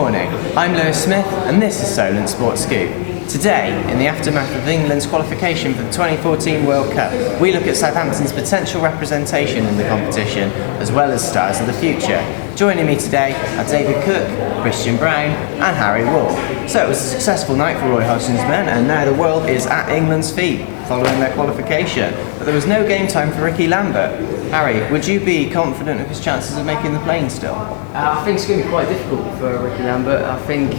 morning, I'm Lewis Smith and this is Solent Sports Scoop. Today, in the aftermath of England's qualification for the 2014 World Cup, we look at Southampton's potential representation in the competition, as well as stars of the future. Joining me today are David Cook, Christian Brown and Harry Wall. So it was a successful night for Roy Hodgson's men, and now the world is at England's feet following their qualification. But there was no game time for Ricky Lambert. Harry, would you be confident of his chances of making the plane still? I think it's going to be quite difficult for Ricky Lambert. I think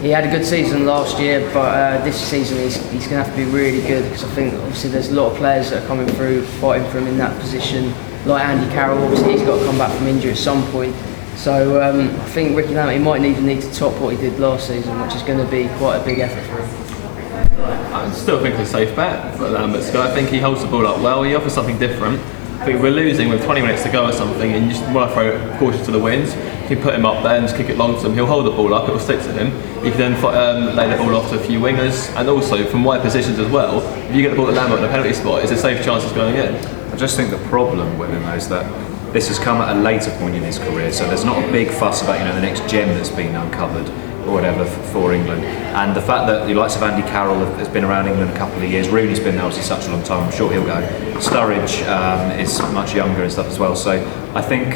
he had a good season last year, but this season he's going to have to be really good, because I think obviously there's a lot of players that are coming through fighting for him in that position, like Andy Carroll. Obviously he's got to come back from injury at some point. So I think Ricky Lambert, he might even need to top what he did last season, which is going to be quite a big effort for him. I still think it's a safe bet for Lambert's guy. I think he holds the ball up well, he offers something different. I think we're losing with 20 minutes to go or something, and you just want to throw caution to the winds. If you put him up there and just kick it long to him, he'll hold the ball up, it will stick to him. You can then lay the ball off to a few wingers, and also from wide positions as well. If you get the ball to Lambert in a penalty spot, it's a safe chance of going in. I just think the problem with him is that this has come at a later point in his career, so there's not a big fuss about the next gem that's been uncovered or whatever for England. And the fact that the likes of Andy Carroll has been around England a couple of years, Rooney's been there obviously such a long time, I'm sure he'll go. Sturridge is much younger and stuff as well, so I think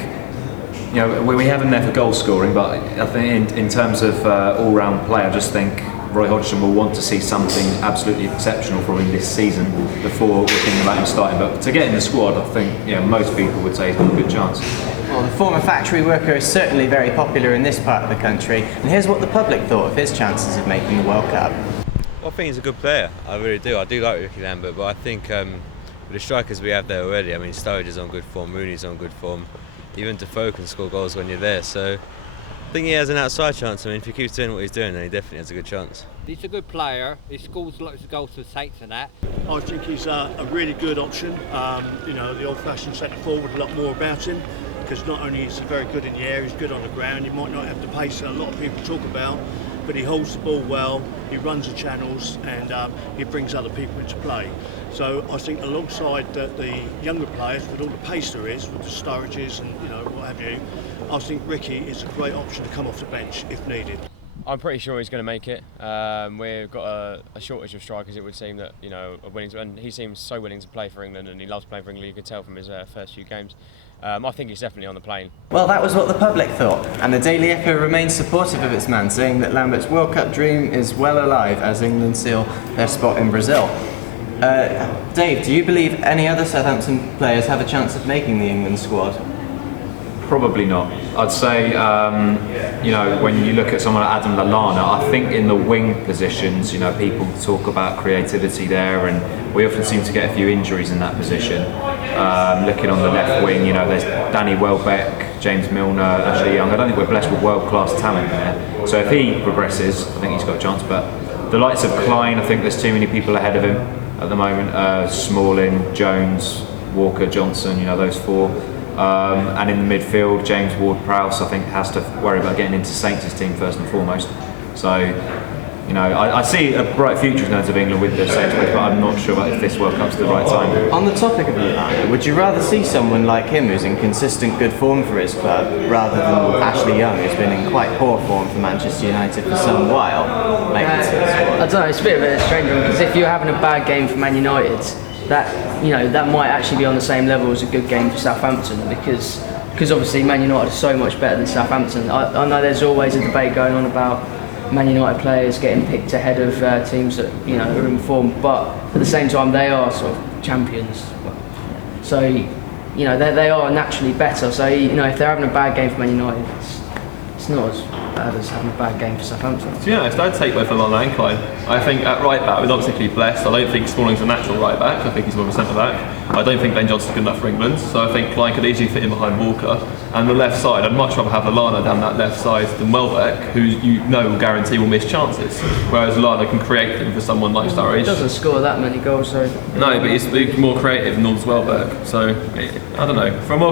we have him there for goal scoring, but I think in terms of all-round play, I just think Roy Hodgson will want to see something absolutely exceptional from him this season before we're thinking about him starting. But to get in the squad, I think most people would say he's got a good chance. Well, the former factory worker is certainly very popular in this part of the country, and here's what the public thought of his chances of making the World Cup. Well, I think he's a good player, I really do. I do like Ricky Lambert, but I think with the strikers we have there already, I mean, Sturridge is on good form, Rooney's on good form, even Defoe can score goals when you're there, so I think he has an outside chance. I mean, if he keeps doing what he's doing, then he definitely has a good chance. He's a good player, he scores lots of goals for the Saints and that. I think he's a really good option. The old-fashioned centre forward, a lot more about him, because not only is he very good in the air, he's good on the ground. He might not have the pace that a lot of people talk about, but he holds the ball well, he runs the channels, and he brings other people into play. So I think alongside the younger players, with all the pace there is, with the Sturridges and what have you, I think Ricky is a great option to come off the bench if needed. I'm pretty sure he's going to make it. We've got a shortage of strikers, it would seem, that are willing to, and he seems so willing to play for England, and he loves playing for England. You could tell from his first few games. I think he's definitely on the plane. Well, that was what the public thought, and the Daily Echo remains supportive of its man, saying that Lambert's World Cup dream is well alive as England seal their spot in Brazil. Dave, do you believe any other Southampton players have a chance of making the England squad? Probably not. I'd say, when you look at someone like Adam Lallana, I think in the wing positions, people talk about creativity there, and we often seem to get a few injuries in that position. Looking on the left wing, there's Danny Welbeck, James Milner, Ashley Young. I don't think we're blessed with world-class talent there. So if he progresses, I think he's got a chance. But the likes of Klein, I think there's too many people ahead of him at the moment. Smalling, Jones, Walker, Johnson, those four. And in the midfield, James Ward-Prowse, I think, has to worry about getting into Saints' team first and foremost. So, I see a bright future in terms of England with the Saints, but I'm not sure if this World Cup's the right time. On the topic of Lallana, would you rather see someone like him who's in consistent good form for his club, rather than Ashley Young, who's been in quite poor form for Manchester United for some while, make it to the squad? I don't know, it's a bit of a strange one, because if you're having a bad game for Man United, that might actually be on the same level as a good game for Southampton, because obviously Man United are so much better than Southampton. I know there's always a debate going on about Man United players getting picked ahead of teams that are in form, but at the same time they are sort of champions. So they are naturally better. So if they're having a bad game for Man United, it's not as bad as having a bad game for Southampton. To be honest, I'd take both Lallana and Klein. I think at right back we're not particularly blessed. I don't think Smalling's a natural right back. I think he's more of a centre back. I don't think Ben Johnson's good enough for England, so I think Klein could easily fit in behind Walker. And the left side, I'd much rather have Lallana down that left side than Welbeck, who will guarantee will miss chances. Whereas Lallana can create them for someone like Sturridge. He doesn't score that many goals though. No, but he's more creative than Welbeck. So I don't know. From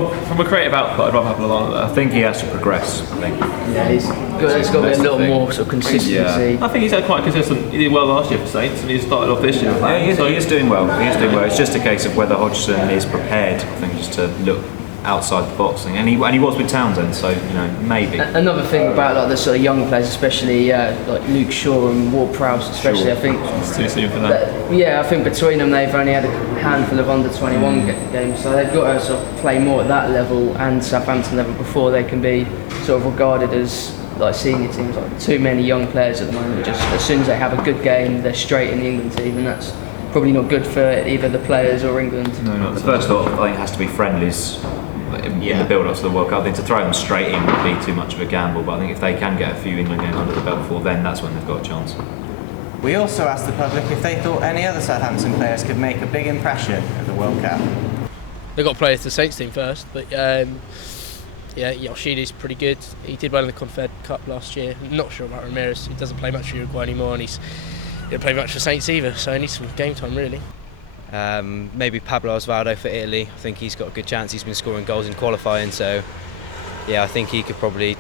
a creative output, I'd rather have Lallana there. I think he has to progress. I think. Yeah, he's got to be a little more sort of consistency. Yeah. I think he's had quite consistent. He did well last year for Saints, and he started off this year. Yeah, he is doing well. He is doing well. It's just a case of whether Hodgson is prepared, I think, just to look outside the box thing, and he was with Townsend, so maybe. Another thing about like the sort of young players, especially like Luke Shaw and Ward-Prowse, especially, Sure. I think. It's too soon for that. Yeah, I think between them they've only had a handful of under 21 games, so they've got to sort of play more at that level and Southampton level before they can be sort of regarded as like senior teams. Like too many young players at the moment. Just as soon as they have a good game, they're straight in the England team, and that's probably not good for either the players or England. No, not the first lot. I think has to be friendlies in the build-up to the World Cup. I think to throw them straight in would be too much of a gamble. But I think if they can get a few England games under the belt before then, that's when they've got a chance. We also asked the public if they thought any other Southampton players could make a big impression at the World Cup. They've got to play the Saints team first, but yeah, Yoshida's pretty good. He did well in the Confed Cup last year. I'm not sure about Ramirez. He doesn't play much for Uruguay anymore, and he didn't play much for Saints either, so he needs some game time really. Maybe Pablo Osvaldo for Italy. I think he's got a good chance. He's been scoring goals in qualifying, so yeah, I think he could probably,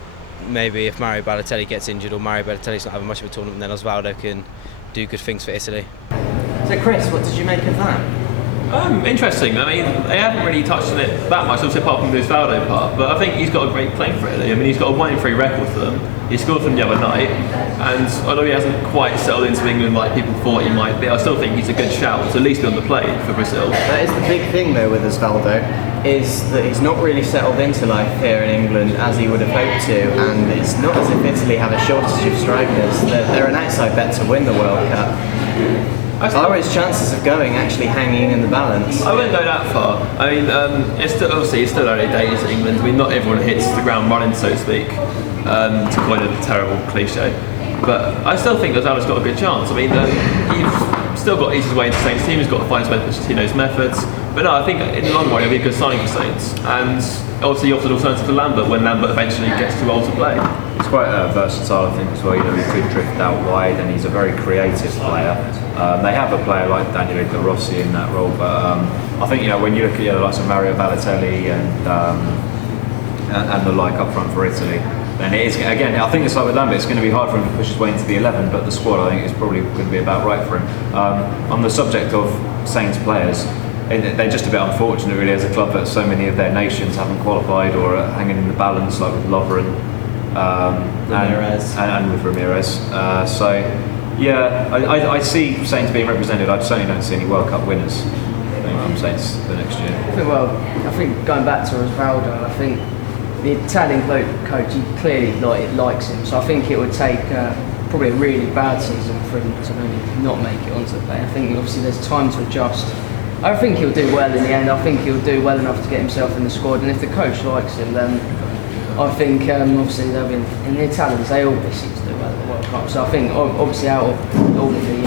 maybe if Mario Balotelli gets injured or Mario Balotelli's not having much of a tournament, then Osvaldo can do good things for Italy. So Chris, what did you make of that? Interesting. I mean, they haven't really touched on it that much, obviously apart from the Osvaldo part, but I think he's got a great playing for Italy. I mean, he's got a 1-3 record for them. He scored for them the other night, and although he hasn't quite settled into England like people thought he might be, I still think he's a good shout to at least be on the play for Brazil. That is the big thing though with Osvaldo, is that he's not really settled into life here in England as he would have hoped to, and it's not as if Italy have a shortage of strikers. They're an outside bet to win the World Cup. Are his chances of going actually hanging in the balance? I wouldn't go that far. I mean, it's still early days in England. I mean, not everyone hits the ground running, so to speak, to coin a terrible cliche. But I still think Osvaldo's got a good chance. I mean, he's still got to ease his way into Saints' team. He's got to find his methods. He knows methods. But no, I think in the long run it'll be a good signing for Saints. And obviously he offers an alternative to Lambert when Lambert eventually gets too old to play. He's quite versatile, I think, as well. He could drift out wide, and he's a very creative player. They have a player like Daniele De Rossi in that role, but I think when you look at the likes of Mario Balotelli and the like up front for Italy, then it is again. I think it's like with Lambert. It's going to be hard for him to push his way into the 11, but the squad I think is probably going to be about right for him. On the subject of Saints players, they're just a bit unfortunate really as a club that so many of their nations haven't qualified or are hanging in the balance, like with Lovren and with Ramirez. Yeah, I see Saints being represented. I certainly don't see any World Cup winners from Saints the next year. I think going back to Osvaldo, I think the Italian coach, he clearly likes him, so I think it would take probably a really bad season for him to really not make it onto the play. I think obviously there's time to adjust. I think he'll do well in the end. I think he'll do well enough to get himself in the squad, and if the coach likes him, then I think obviously they'll be in the Italians. They always seem to do well at the World Cup. So I think obviously out of all of the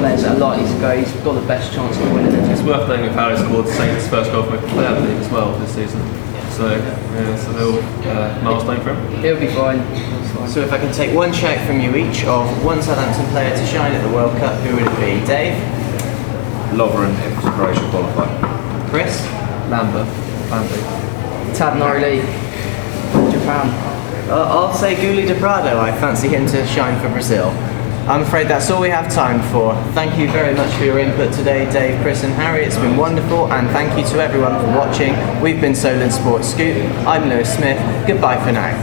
players that are likely to go, he's got the best chance of winning it. It's worth noting how he scored Saints' first goal from a player I believe as well this season. So it's a little milestone for him. He'll be fine. So if I can take one check from you each of one Southampton player to shine at the World Cup, who would it be? Dave? Lovren if Croatia qualify. Chris? Lambert. Tadnori Lee. Japan. I'll say Gulli de Prado. I fancy him to shine for Brazil. I'm afraid that's all we have time for. Thank you very much for your input today, Dave, Chris and Harry. It's been wonderful, and thank you to everyone for watching. We've been Solent Sports Scoop. I'm Lewis Smith. Goodbye for now.